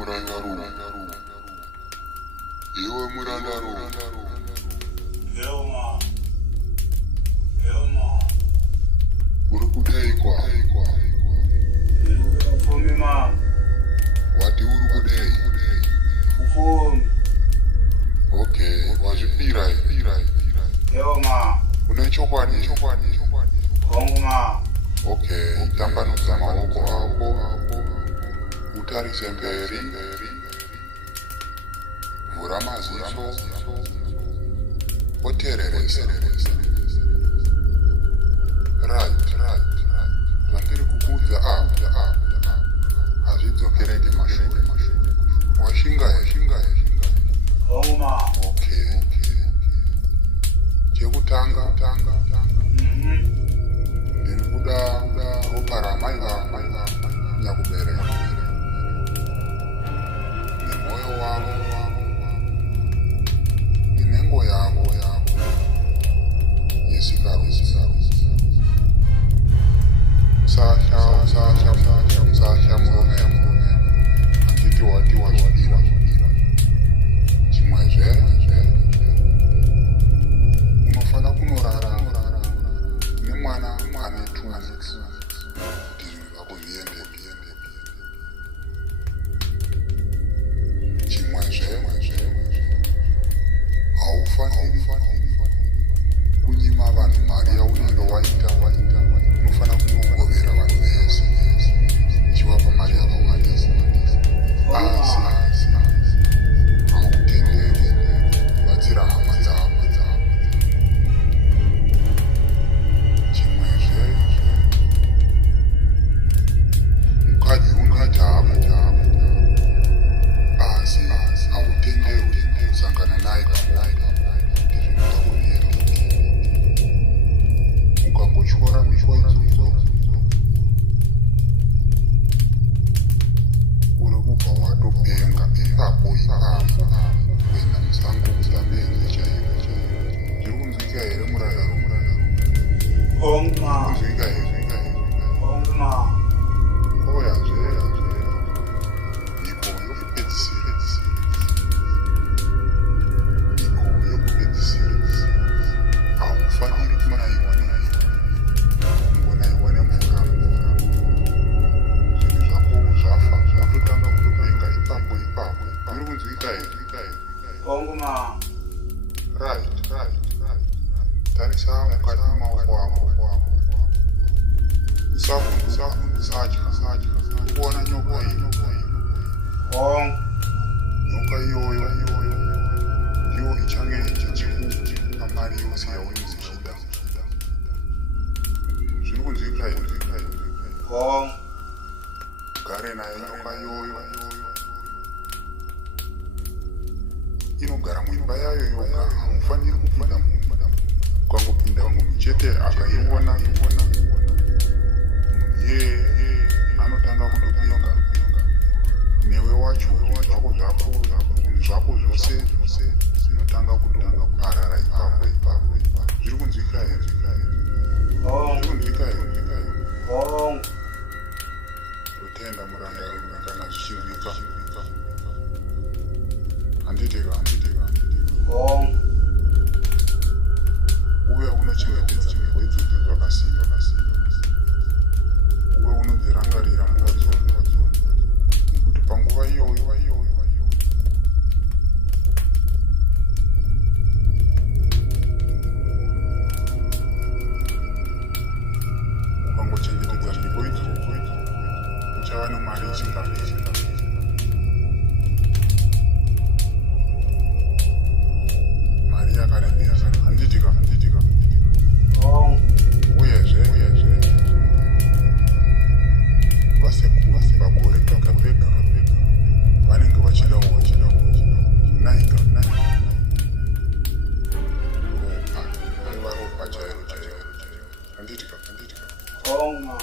murandarume. Iwe murandarume. Helma. Uri kudai kwa? Ufumi ma. Wati uri kudai? Ufumi. Okay, wazvipira here. Helma. Une chokwadi? Kongo ma. Okay, tambanudza maoko ako. Utarise mberi. Vhura maziso. Utererese. Right. Zvandiri kukuudza apa. Hazvidzokereke mashure. Washinga here. Kongo ma. Okay. Chekutanga. Ndiri kuda ropa ramai vako nyakubereka. Nemwoyo wako. Nenhengo yako. Yesikarusi. Sasha murume. Handiti wati wazvidira. Chimwezve. Unofana kunorara nemwana ane 2 weeks kuti zvinhu zvako zviendeke. Chimwezve haufaniri kunyima vanhu mari yaunenge waita. Unofana kunongovera vanhu vese uchivapa mari yakawandisa. Asi hautenderi kubatsira hama dzako. Chimwezve mukadzi unoita hama asi hautenderwi kusangana naye kuti zvinhu zvako zviendeke. Ukangotyora mishwa idzodzo uri kubva watopenga ipapo kuenda musango kutambenze chaiko. Zviri kunzwika here murandarume? Kongo ma. Kunzwika here? Kongo ma. Oyazve Mhiko yokupedzisira. Haufaniri kunaiwa kungonaiwa nemvura. Zvinhu zvako zvafa zvatotanga kutopenga ipapo. Zviri kunzwika here? Kongo ma. Right. Tarisa mukati maoko ako. Sadya. Kuona nyoka iyi. Kongo. Nyoka iyoyo ndiyo ichange ichichikupa mari yose yaunozvichida. Zviri kunzwika here? Kongo. Gare naye nyoka iyoyo. Inogara muimba yayo yoga. Haufaniri kupinda mumba. Ukangopinda munhu chete akaiona munhu yeye anotanga kutopenga. Newe wacho zvinhu zvako zvose zvinotanga kutoparara ipapo. Zviri kunzwika here? Kongo. Totenda murandarume kana zvichizvika. Handiteka. Kongo. Uve unochengetedza mhiko idzodzo zvakasimba. Uve unodzirangarira nguva dzose. Nekuti panguva iyoyo ukangochengetedza mhiko idzodzo uchava nemari ichingapera. Mari yakarembera. Handitika. Uyezve vasekuru vagore pega vanenge vachidawo naika ropa chairo. Handitika. Kongo ma.